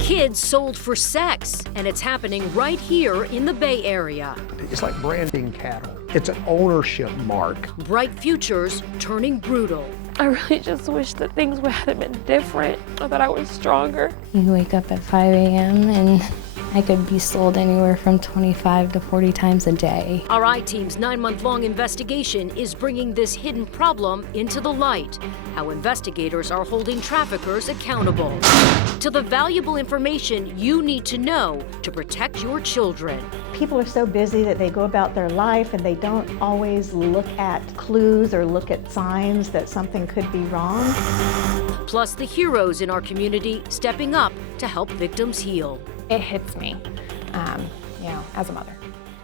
Kids sold for sex, and it's happening right here in the Bay Area. It's like branding cattle. It's an ownership mark. Bright futures turning brutal. I really just wish that things would have been different, or that I was stronger. You wake up at 5 a.m. and I could be sold anywhere from 25 to 40 times a day. Our I-Team's 9-month-long investigation is bringing this hidden problem into the light. How investigators are holding traffickers accountable. To the valuable information you need to know to protect your children. People are so busy that they go about their life and they don't always look at clues or look at signs that something could be wrong. Plus the heroes in our community stepping up to help victims heal. It hits me, as a mother.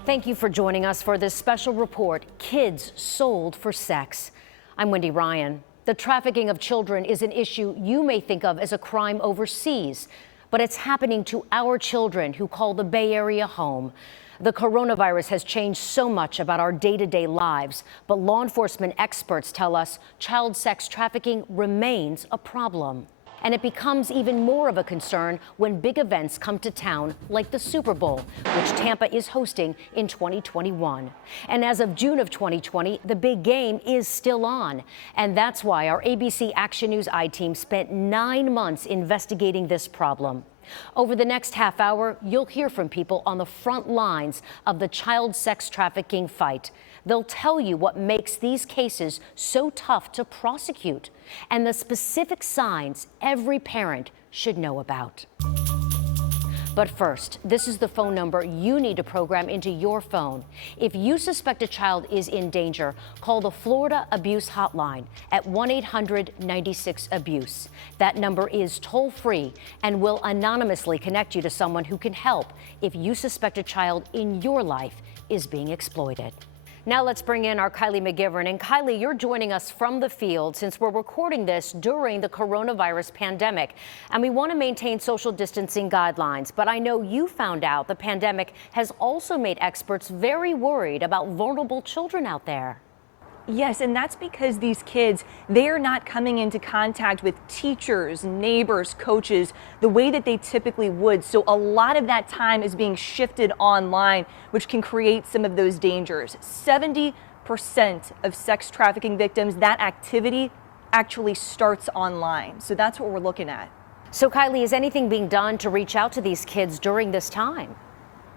Thank you for joining us for this special report, Kids Sold for Sex. I'm Wendy Ryan. The trafficking of children is an issue you may think of as a crime overseas, but it's happening to our children who call the Bay Area home. The coronavirus has changed so much about our day-to-day lives, but law enforcement experts tell us child sex trafficking remains a problem. And it becomes even more of a concern when big events come to town, like the Super Bowl, which Tampa is hosting in 2021. And as of June of 2020, the big game is still on. And that's why our ABC Action News I-Team spent 9 months investigating this problem. Over the next half hour, you'll hear from people on the front lines of the child sex trafficking fight. They'll tell you what makes these cases so tough to prosecute and the specific signs every parent should know about. But first, this is the phone number you need to program into your phone. If you suspect a child is in danger, call the Florida Abuse Hotline at 1-800-96-ABUSE. That number is toll-free and will anonymously connect you to someone who can help if you suspect a child in your life is being exploited. Now let's bring in our Kylie McGivern. And Kylie, you're joining us from the field since we're recording this during the coronavirus pandemic. And we want to maintain social distancing guidelines. But I know you found out the pandemic has also made experts very worried about vulnerable children out there. Yes, and that's because these kids, they are not coming into contact with teachers, neighbors, coaches, the way that they typically would. So a lot of that time is being shifted online, which can create some of those dangers. 70% of sex trafficking victims, that activity actually starts online. So that's what we're looking at. So Kylie, is anything being done to reach out to these kids during this time?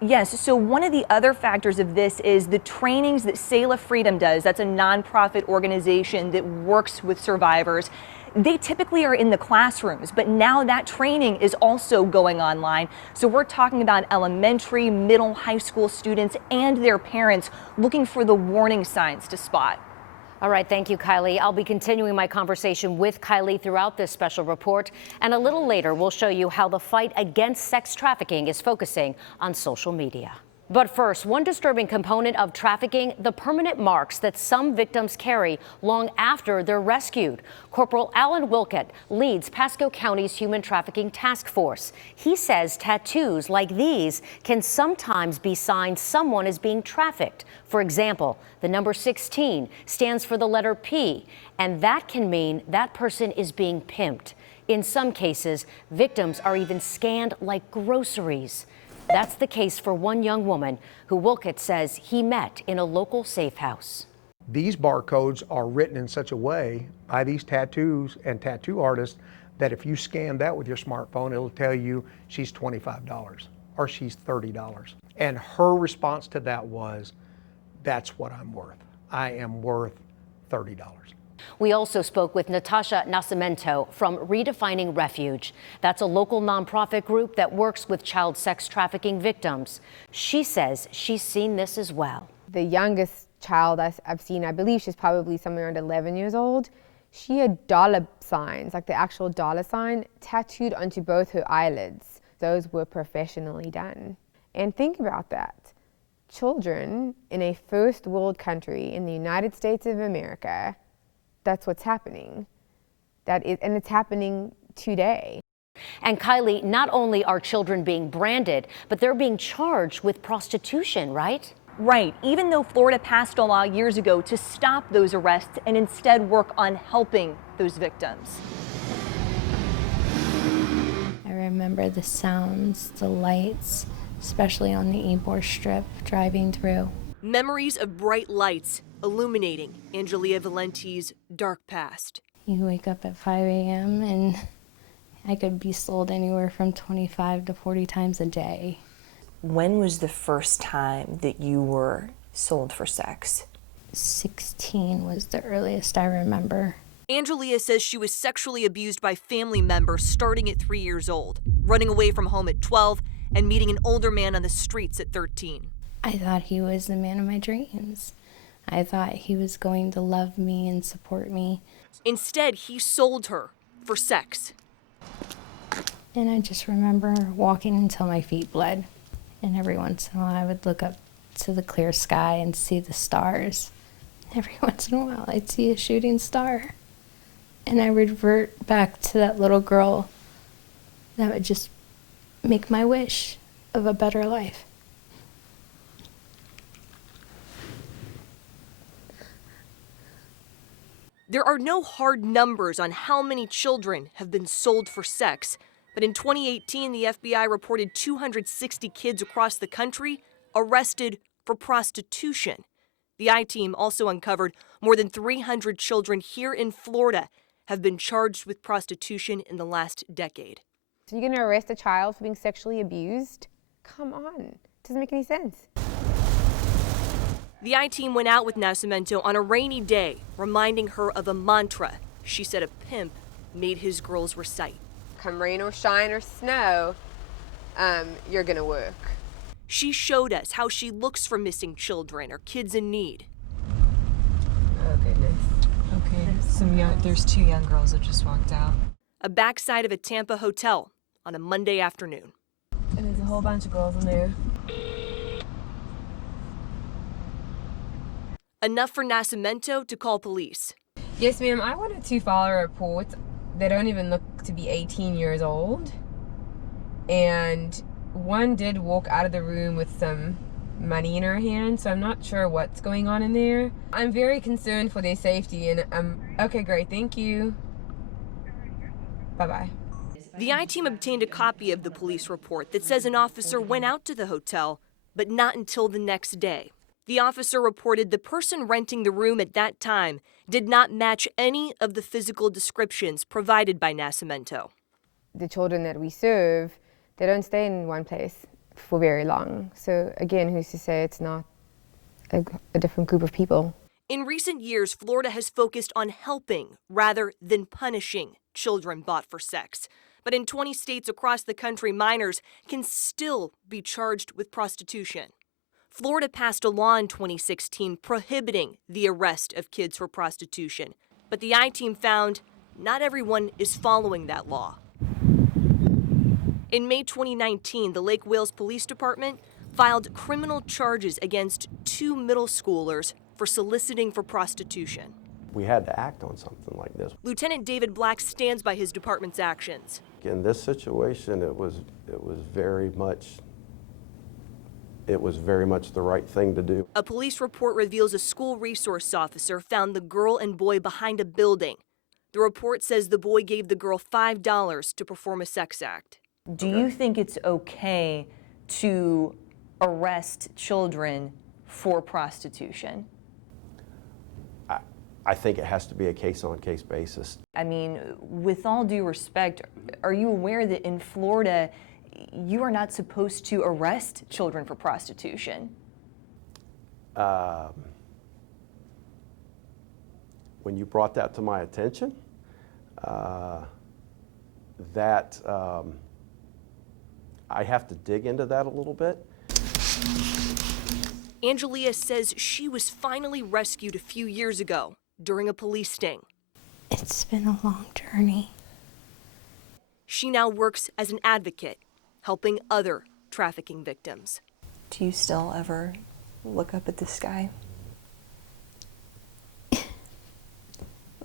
Yes, so one of the other factors of this is the trainings that Selah Freedom does. That's a nonprofit organization that works with survivors. They typically are in the classrooms, but now that training is also going online. So we're talking about elementary, middle, high school students and their parents looking for the warning signs to spot. All right, thank you, Kylie. I'll be continuing my conversation with Kylie throughout this special report. And a little later, we'll show you how the fight against sex trafficking is focusing on social media. But first, one disturbing component of trafficking, the permanent marks that some victims carry long after they're rescued. Corporal Alan Wilkett leads Pasco County's Human Trafficking Task Force. He says tattoos like these can sometimes be signs someone is being trafficked. For example, the number 16 stands for the letter P, and that can mean that person is being pimped. In some cases, victims are even scanned like groceries. That's the case for one young woman who Wilkett says he met in a local safe house. These barcodes are written in such a way by these tattoos and tattoo artists that if you scan that with your smartphone, it'll tell you she's $25 or she's $30. And her response to that was, that's what I'm worth. I am worth $30. We also spoke with Natasha Nascimento from Redefining Refuge. That's a local nonprofit group that works with child sex trafficking victims. She says she's seen this as well. The youngest child I've seen, I believe she's probably somewhere around 11 years old. She had dollar signs, like the actual dollar sign, tattooed onto both her eyelids. Those were professionally done. And think about that. Children in a first world country in the United States of America, that's what's happening. And it's happening today. And Kylie, not only are children being branded, but they're being charged with prostitution, right? Right. Even though Florida passed a law years ago to stop those arrests and instead work on helping those victims. remember the sounds, the lights, especially on the Ybor Strip driving through. Memories of bright lights illuminating Angelia Valenti's dark past. You wake up at 5 a.m. and I could be sold anywhere from 25 to 40 times a day. When was the first time that you were sold for sex? 16 was the earliest I remember. Angelia says she was sexually abused by family members starting at 3 years old, running away from home at 12, and meeting an older man on the streets at 13. I thought he was the man of my dreams. I thought he was going to love me and support me. Instead, he sold her for sex. And I just remember walking until my feet bled. And every once in a while I would look up to the clear sky and see the stars. Every once in a while I'd see a shooting star. And I would revert back to that little girl that would just make my wish of a better life. There are no hard numbers on how many children have been sold for sex, but in 2018, the FBI reported 260 kids across the country arrested for prostitution. The I-Team also uncovered more than 300 children here in Florida have been charged with prostitution in the last decade. So you're going to arrest a child for being sexually abused? Come on, it doesn't make any sense. The I-Team went out with Nascimento on a rainy day, reminding her of a mantra she said a pimp made his girls recite. Come rain or shine or snow, you're going to work. She showed us how she looks for missing children or kids in need. Oh, goodness. Okay, there's 2 young girls that just walked out. A backside of a Tampa hotel on a Monday afternoon. And there's a whole bunch of girls in there. Enough for Nascimento to call police. Yes, ma'am, I wanted to file a report. They don't even look to be 18 years old. And one did walk out of the room with some money in her hand, so I'm not sure what's going on in there. I'm very concerned for their safety, and okay, great, thank you. Bye-bye. The I-Team obtained a copy of the police report that says an officer went out to the hotel, but not until the next day. The officer reported the person renting the room at that time did not match any of the physical descriptions provided by Nascimento. The children that we serve, they don't stay in one place for very long. So again, who's to say it's not a different group of people? In recent years, Florida has focused on helping rather than punishing children bought for sex. But in 20 states across the country, minors can still be charged with prostitution. Florida passed a law in 2016 prohibiting the arrest of kids for prostitution. But the I-Team found not everyone is following that law. In May 2019, the Lake Wales Police Department filed criminal charges against 2 middle schoolers for soliciting for prostitution. We had to act on something like this. Lieutenant David Black stands by his department's actions. In this situation, it was very much the right thing to do. A police report reveals a school resource officer found the girl and boy behind a building. The report says the boy gave the girl $5 to perform a sex act. Do you think it's okay to arrest children for prostitution? I think it has to be a case-on-case basis. I mean, with all due respect, are you aware that in Florida, you are not supposed to arrest children for prostitution? When you brought that to my attention, I have to dig into that a little bit. Angelia says she was finally rescued a few years ago during a police sting. It's been a long journey. She now works as an advocate, helping other trafficking victims. Do you still ever look up at the sky?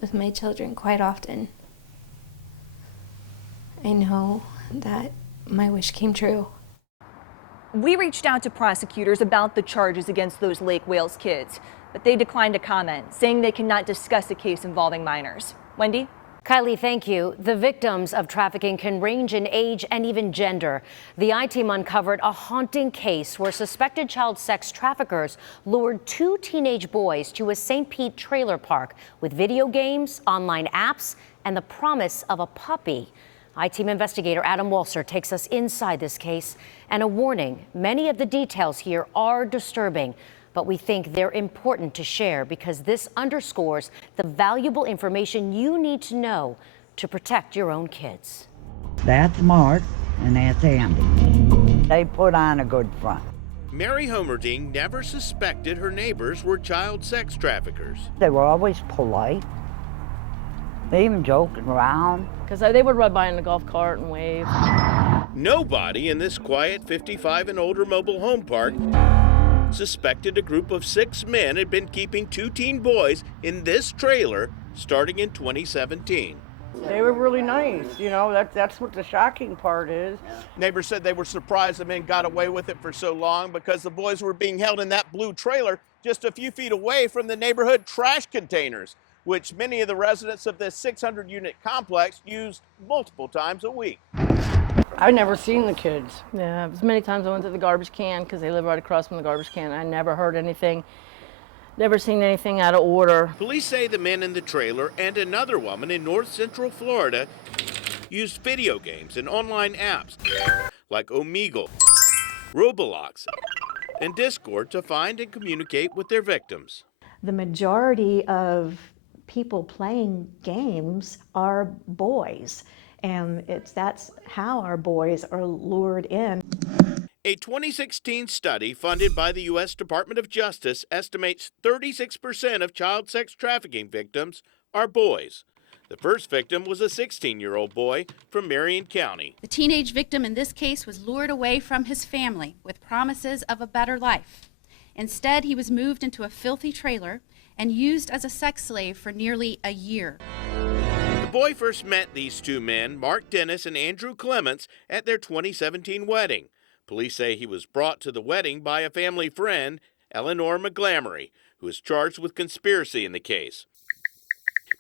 With my children quite often. I know that my wish came true. We reached out to prosecutors about the charges against those Lake Wales kids, but they declined to comment, saying they cannot discuss a case involving minors. Wendy? Kylie, thank you. The victims of trafficking can range in age and even gender. The I-Team uncovered a haunting case where suspected child sex traffickers lured 2 teenage boys to a St. Pete trailer park with video games, online apps, and the promise of a puppy. I-Team investigator Adam Walser takes us inside this case. And a warning, many of the details here are disturbing, but we think they're important to share because this underscores the valuable information you need to know to protect your own kids. That's Mark, and that's Andy. They put on a good front. Mary Homerding never suspected her neighbors were child sex traffickers. They were always polite. They even joked around. Because they would ride by in the golf cart and wave. Nobody in this quiet 55 and older mobile home park suspected a group of 6 men had been keeping 2 teen boys in this trailer starting in 2017. They were really nice, you know, that's what the shocking part is. Neighbors said they were surprised the men got away with it for so long because the boys were being held in that blue trailer just a few feet away from the neighborhood trash containers, which many of the residents of this 600-unit complex used multiple times a week. I've never seen the kids. Yeah, as many times I went to the garbage can because they live right across from the garbage can. I never heard anything, never seen anything out of order. Police say the men in the trailer and another woman in north central Florida used video games and online apps like Omegle, Roblox, and Discord to find and communicate with their victims. The majority of people playing games are boys. And that's how our boys are lured in. A 2016 study funded by the U.S. Department of Justice estimates 36% of child sex trafficking victims are boys. The first victim was a 16-year-old boy from Marion County. The teenage victim in this case was lured away from his family with promises of a better life. Instead, he was moved into a filthy trailer and used as a sex slave for nearly a year. The boy first met these 2 men, Mark Dennis and Andrew Clements, at their 2017 wedding. Police say he was brought to the wedding by a family friend, Eleanor McGlamory, who is charged with conspiracy in the case.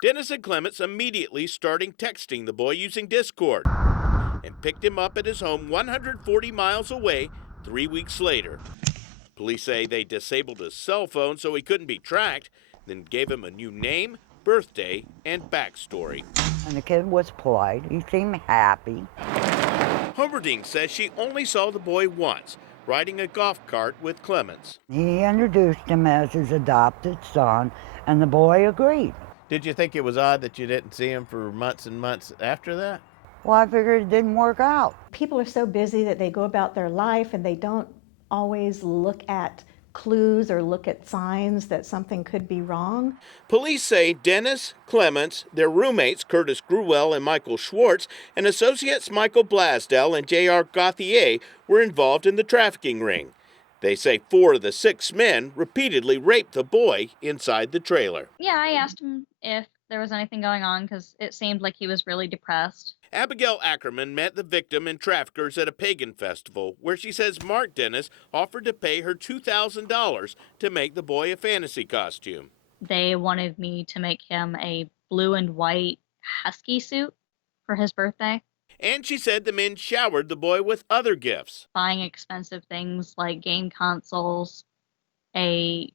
Dennis and Clements immediately started texting the boy using Discord and picked him up at his home 140 miles away 3 weeks later. Police say they disabled his cell phone so he couldn't be tracked, then gave him a new name, birthday, and backstory. And the kid was polite. He seemed happy. Homerding says she only saw the boy once, riding a golf cart with Clements. He introduced him as his adopted son, and the boy agreed. Did you think it was odd that you didn't see him for months and months after that? Well, I figured it didn't work out. People are so busy that they go about their life and they don't always look at clues or look at signs that something could be wrong. Police say Dennis, Clements, their roommates Curtis Gruwell and Michael Schwartz, and associates Michael Blasdell and J.R. Gauthier were involved in the trafficking ring. They say 4 of the 6 men repeatedly raped the boy inside the trailer. Yeah, I asked him if there was anything going on because it seemed like he was really depressed. Abigail Ackerman met the victim and traffickers at a pagan festival where she says Mark Dennis offered to pay her $2,000 to make the boy a fantasy costume. They wanted me to make him a blue and white husky suit for his birthday. And she said the men showered the boy with other gifts. Buying expensive things like game consoles, a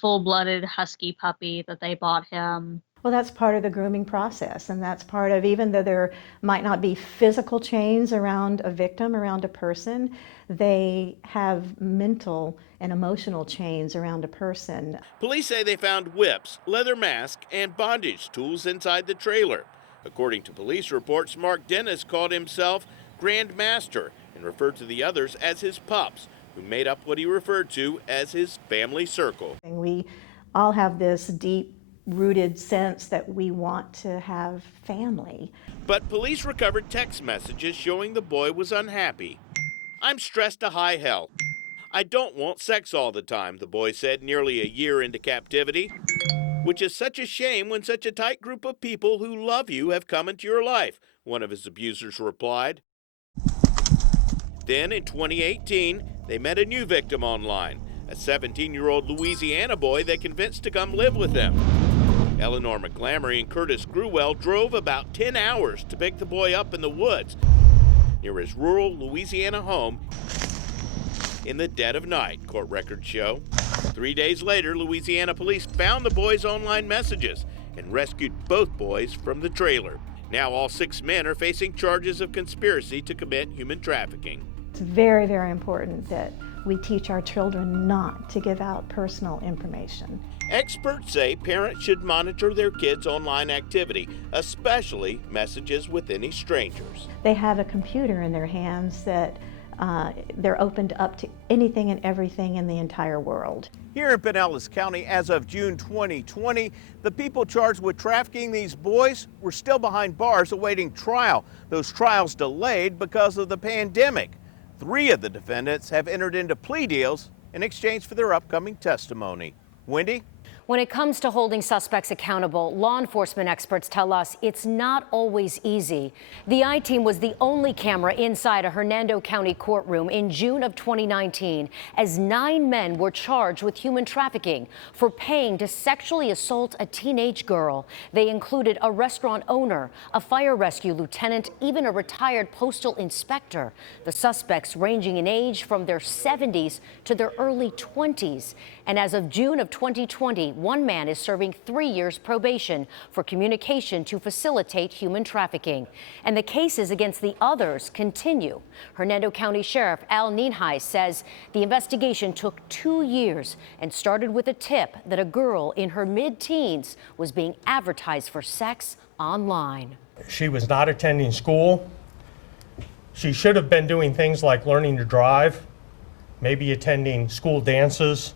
full-blooded husky puppy that they bought him. Well, that's part of the grooming process, and that's part of, even though there might not be physical chains around a victim, around a person, they have mental and emotional chains around a person. Police say they found whips, leather masks, and bondage tools inside the trailer. According to police reports, Mark Dennis called himself Grand Master and referred to the others as his pups, who made up what he referred to as his family circle. And we all have this deep-rooted sense that we want to have family. But police recovered text messages showing the boy was unhappy. "I'm stressed to high hell. I don't want sex all the time," the boy said nearly a year into captivity. "Which is such a shame when such a tight group of people who love you have come into your life," one of his abusers replied. Then in 2018, they met a new victim online, a 17-year-old Louisiana boy they convinced to come live with them. Eleanor McGlamery and Curtis Gruwell drove about 10 hours to pick the boy up in the woods near his rural Louisiana home in the dead of night, court records show. 3 days later, Louisiana police found the boy's online messages and rescued both boys from the trailer. Now all 6 men are facing charges of conspiracy to commit human trafficking. It's very, very important that we teach our children not to give out personal information. Experts say parents should monitor their kids' online activity, especially messages with any strangers. They have a computer in their hands that they're opened up to anything and everything in the entire world. Here in Pinellas County, as of June 2020, the people charged with trafficking these boys were still behind bars awaiting trial. Those trials delayed because of the pandemic. 3 of the defendants have entered into plea deals in exchange for their upcoming testimony. Wendy? When it comes to holding suspects accountable, law enforcement experts tell us it's not always easy. The I-Team was the only camera inside a Hernando County courtroom in June of 2019 as 9 men were charged with human trafficking for paying to sexually assault a teenage girl. They included a restaurant owner, a fire rescue lieutenant, even a retired postal inspector. The suspects ranging in age from their 70s to their early 20s. And as of June of 2020, one man is serving 3 years probation for communication to facilitate human trafficking. And the cases against the others continue. Hernando County Sheriff Al Ninhai says the investigation took 2 years and started with a tip that a girl in her mid-teens was being advertised for sex online. She was not attending school. She should have been doing things like learning to drive, maybe attending school dances,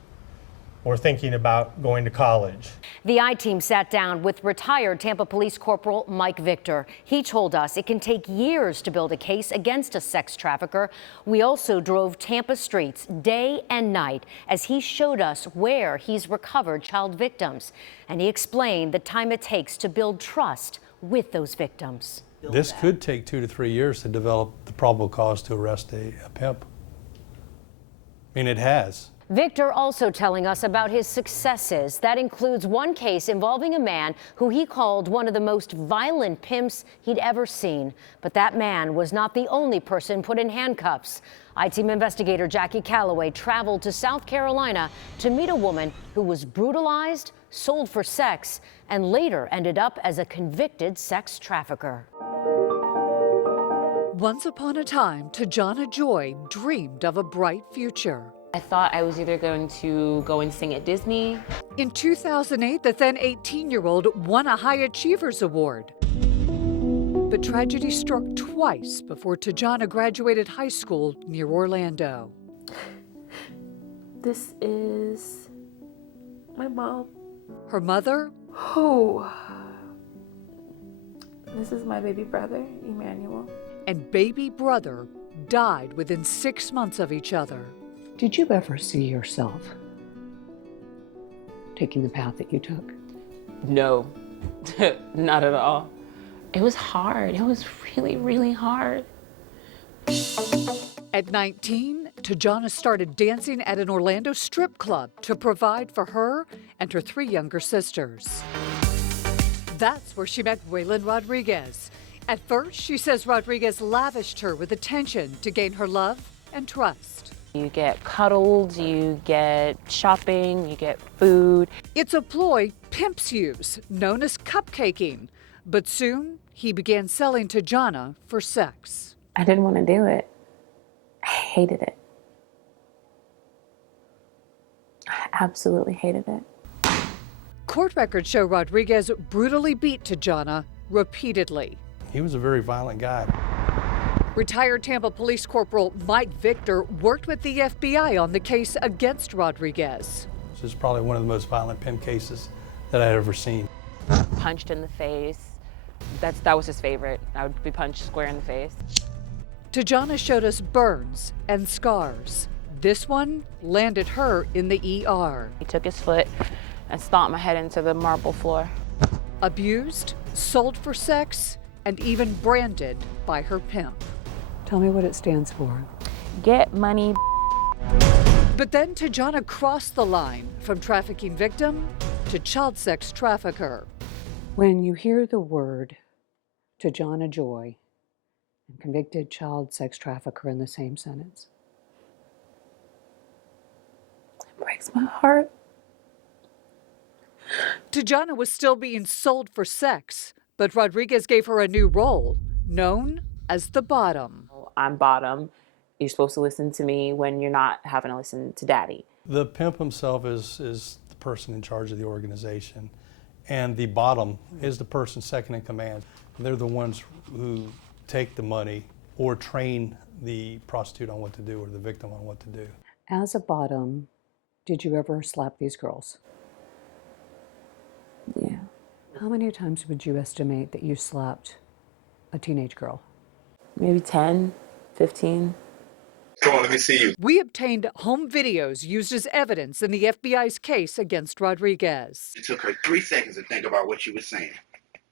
or thinking about going to college. The I-Team sat down with retired Tampa Police Corporal Mike Victor. He told us it can take years to build a case against a sex trafficker. We also drove Tampa streets day and night as he showed us where he's recovered child victims. And he explained the time it takes to build trust with those victims. This could take 2 to 3 years to develop the probable cause to arrest a pimp. I mean, it has. Victor also telling us about his successes. That includes one case involving a man who he called one of the most violent pimps he'd ever seen. But that man was not the only person put in handcuffs. I-Team investigator Jackie Calloway traveled to South Carolina to meet a woman who was brutalized, sold for sex, and later ended up as a convicted sex trafficker. Once upon a time, Tajana Joy dreamed of a bright future. I thought I was either going to go and sing at Disney. In 2008, the then 18-year-old won a High Achievers Award. But tragedy struck twice before Tajana graduated high school near Orlando. This is my mom. Her mother? Oh, this is my baby brother, Emmanuel. And baby brother died within 6 months of each other. Did you ever see yourself taking the path that you took? No, not at all. It was hard. It was really, really hard. At 19, Tajana started dancing at an Orlando strip club to provide for her and her 3 younger sisters. That's where she met Waylon Rodriguez. At first, she says Rodriguez lavished her with attention to gain her love and trust. You get cuddled, you get shopping, you get food. It's a ploy pimps use, known as cupcaking. But soon, he began selling Tajana for sex. I didn't want to do it. I hated it. I absolutely hated it. Court records show Rodriguez brutally beat Tajana repeatedly. He was a very violent guy. Retired Tampa Police Corporal Mike Victor worked with the FBI on the case against Rodriguez. This is probably one of the most violent pimp cases that I'd ever seen. Punched in the face. That was his favorite. I would be punched square in the face. Tajana showed us burns and scars. This one landed her in the ER. He took his foot and stomped my head into the marble floor. Abused, sold for sex, and even branded by her pimp. Tell me what it stands for. Get money. But then Tajana crossed the line from trafficking victim to child sex trafficker. When you hear the word Tajana Joy and convicted child sex trafficker in the same sentence, It breaks my heart. Tajana was still being sold for sex, but Rodriguez gave her a new role, known as the bottom. I'm bottom. You're supposed to listen to me when you're not having to listen to daddy. The pimp himself is the person in charge of the organization, and the bottom is the person second in command. They're the ones who take the money or train the prostitute on what to do or the victim on what to do. as a bottom, did you ever slap these girls? Yeah. How many times would you estimate that you slapped a teenage girl? Maybe 10, 15. Come on, let me see you. We obtained home videos used as evidence in the FBI's case against Rodriguez. It took her 3 seconds to think about what she was saying.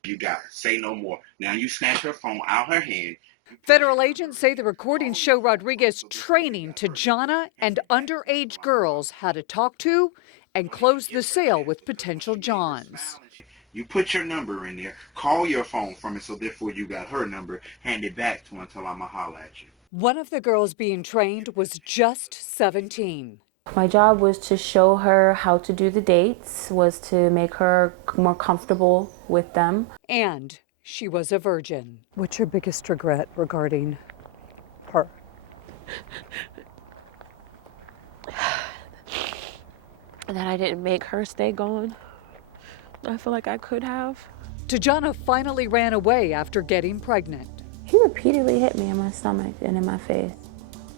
You got it. Say no more. Now you snatch her phone out her hand. Federal agents say the recordings show Rodriguez training Tajana and underage girls how to talk to and close the sale with potential Johns. You put your number in there, call your phone from it, so therefore you got her number, hand it back to her until I'ma holler at you. One of the girls being trained was just 17. My job was to show her how to do the dates, was to make her more comfortable with them. And she was a virgin. What's your biggest regret regarding her? That I didn't make her stay gone. I feel like I could have. Tajana finally ran away after getting pregnant. He repeatedly hit me in my stomach and in my face.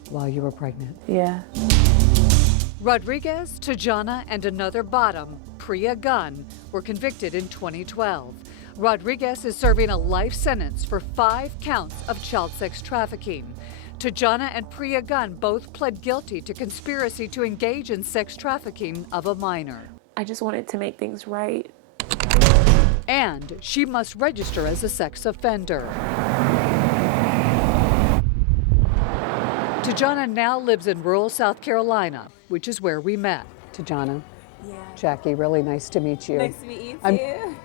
While you were pregnant? Yeah. Rodriguez, Tajana, and another bottom, Priya Gunn, were convicted in 2012. Rodriguez is serving a life sentence for 5 counts of child sex trafficking. Tajana and Priya Gunn both pled guilty to conspiracy to engage in sex trafficking of a minor. I just wanted to make things right. And she must register as a sex offender. Tajana now lives in rural South Carolina, which is where we met. Tajana, Jackie, really nice to meet you. Nice to meet you too.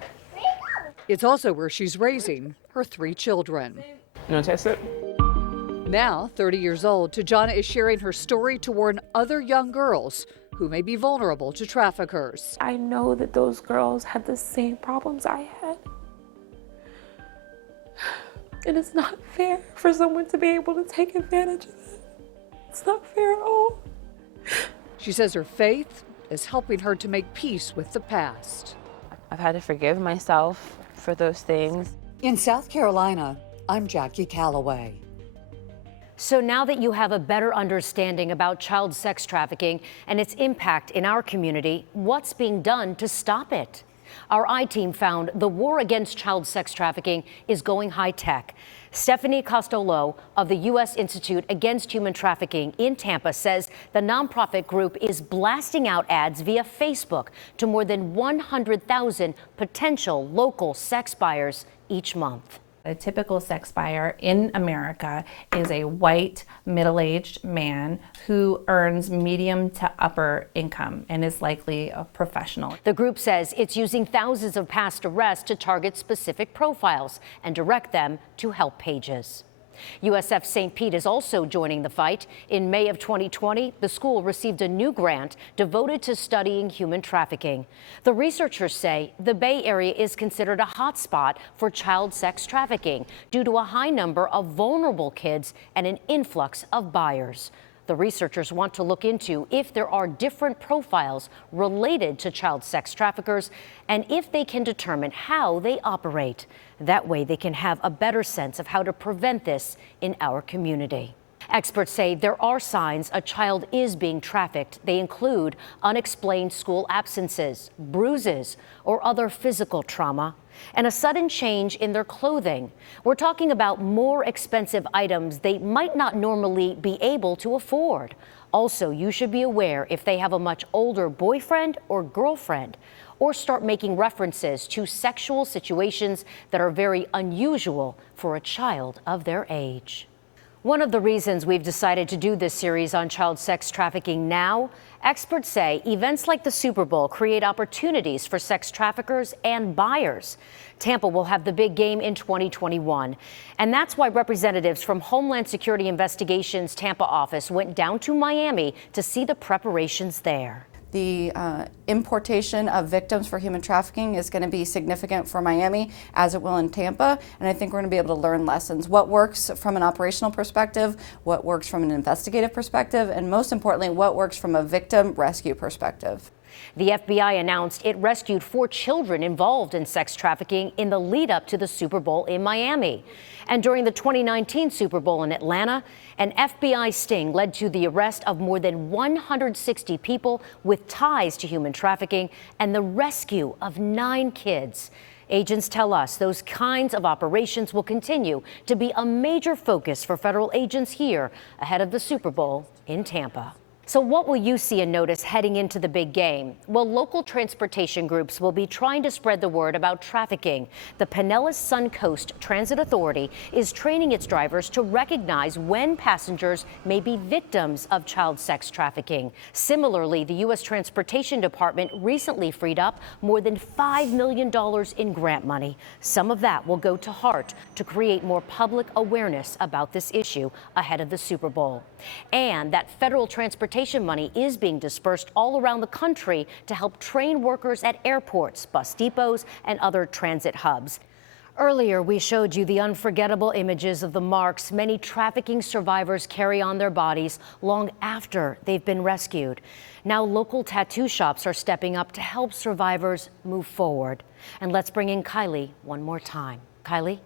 It's also where she's raising her 3 children. You want to taste it? Now, 30 years old, Tajana is sharing her story to warn other young girls who may be vulnerable to traffickers. I know that those girls had the same problems I had. And it's not fair for someone to be able to take advantage of it. It's not fair at all. She says her faith is helping her to make peace with the past. I've had to forgive myself for those things. In South Carolina, I'm Jackie Calloway. So now that you have a better understanding about child sex trafficking and its impact in our community, what's being done to stop it? Our I-Team found the war against child sex trafficking is going high-tech. Stephanie Costolo of the U.S. Institute Against Human Trafficking in Tampa says the nonprofit group is blasting out ads via Facebook to more than 100,000 potential local sex buyers each month. A typical sex buyer in America is a white, middle-aged man who earns medium to upper income and is likely a professional. The group says it's using thousands of past arrests to target specific profiles and direct them to help pages. USF St. Pete is also joining the fight. In May of 2020, the school received a new grant devoted to studying human trafficking. The researchers say the Bay Area is considered a hotspot for child sex trafficking due to a high number of vulnerable kids and an influx of buyers. The researchers want to look into if there are different profiles related to child sex traffickers and if they can determine how they operate. That way they can have a better sense of how to prevent this in our community. Experts say there are signs a child is being trafficked. They include unexplained school absences, bruises, or other physical trauma, and a sudden change in their clothing. We're talking about more expensive items they might not normally be able to afford. Also, you should be aware if they have a much older boyfriend or girlfriend, or start making references to sexual situations that are very unusual for a child of their age. One of the reasons we've decided to do this series on child sex trafficking now, Experts say events like the Super Bowl create opportunities for sex traffickers and buyers. Tampa will have the big game in 2021. And that's why representatives from Homeland Security Investigations Tampa office went down to Miami to see the preparations there. The importation of victims for human trafficking is going to be significant for Miami, as it will in Tampa, and I think we're going to be able to learn lessons. What works from an operational perspective, what works from an investigative perspective, and most importantly, what works from a victim rescue perspective. The FBI announced it rescued 4 children involved in sex trafficking in the lead up to the Super Bowl in Miami. And during the 2019 Super Bowl in Atlanta, an FBI sting led to the arrest of more than 160 people with ties to human trafficking and the rescue of 9 kids. Agents tell us those kinds of operations will continue to be a major focus for federal agents here ahead of the Super Bowl in Tampa. So what will you see and notice heading into the big game? Well, local transportation groups will be trying to spread the word about trafficking. The Pinellas Suncoast Transit Authority is training its drivers to recognize when passengers may be victims of child sex trafficking. Similarly, the U.S. Transportation Department recently freed up more than $5 million in grant money. Some of that will go to HEART to create more public awareness about this issue ahead of the Super Bowl. And that federal transportation money is being dispersed all around the country to help train workers at airports, bus depots, and other transit hubs. Earlier, we showed you the unforgettable images of the marks many trafficking survivors carry on their bodies long after they've been rescued. Now, local tattoo shops are stepping up to help survivors move forward. And let's bring in Kylie one more time. Kylie?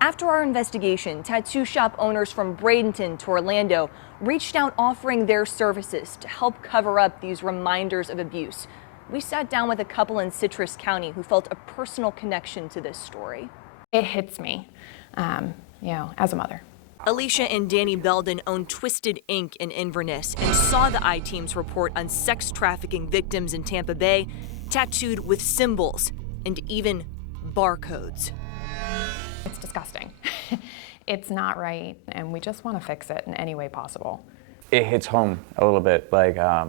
After our investigation, tattoo shop owners from Bradenton to Orlando reached out offering their services to help cover up these reminders of abuse. We sat down with a couple in Citrus County who felt a personal connection to this story. It hits me, as a mother. Alicia and Danny Belden own Twisted Ink in Inverness and saw the I-Team's report on sex trafficking victims in Tampa Bay tattooed with symbols and even barcodes. It's disgusting. It's not right, and we just want to fix it in any way possible. It hits home a little bit. Like I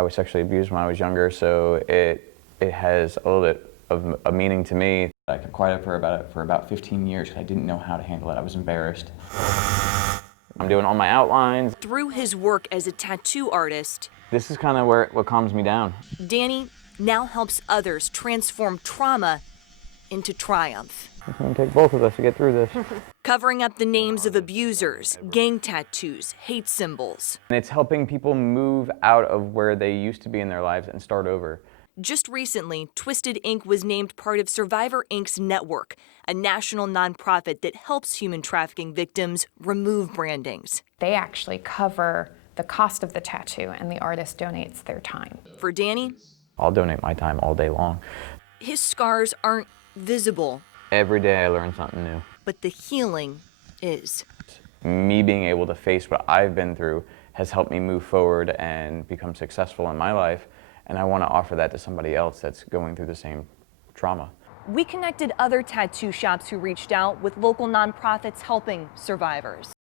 was sexually abused when I was younger, so it has a little bit of a meaning to me. I kept quiet for about 15 years because I didn't know how to handle it. I was embarrassed. I'm doing all my outlines. Through his work as a tattoo artist, This is kind of what calms me down. Danny now helps others transform trauma into triumph. It's going to take both of us to get through this. Covering up the names of abusers, gang tattoos, hate symbols. And it's helping people move out of where they used to be in their lives and start over. Just recently, Twisted Ink was named part of Survivor Inc.'s network, a national nonprofit that helps human trafficking victims remove brandings. They actually cover the cost of the tattoo, and the artist donates their time. For Danny, I'll donate my time all day long. his scars aren't visible, Every day I learn something new. but the healing is. Me being able to face what I've been through has helped me move forward and become successful in my life, and I want to offer that to somebody else that's going through the same trauma. We connected other tattoo shops who reached out with local nonprofits helping survivors.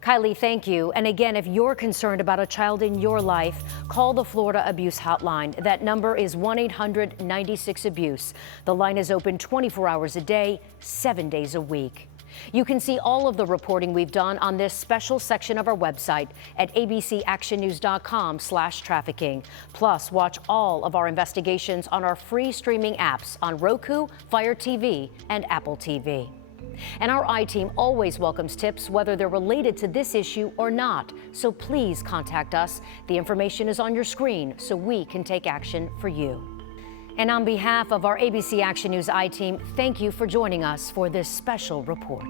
Kylie, thank you. And again, if you're concerned about a child in your life, call the Florida Abuse Hotline. That number is 1-800-96-ABUSE. The line is open 24 hours a day, 7 days a week. You can see all of the reporting we've done on this special section of our website at abcactionnews.com/trafficking. Plus, watch all of our investigations on our free streaming apps on Roku, Fire TV, and Apple TV. And our I-Team always welcomes tips, whether they're related to this issue or not. So please contact us. The information is on your screen so we can take action for you. And on behalf of our ABC Action News I-Team, thank you for joining us for this special report.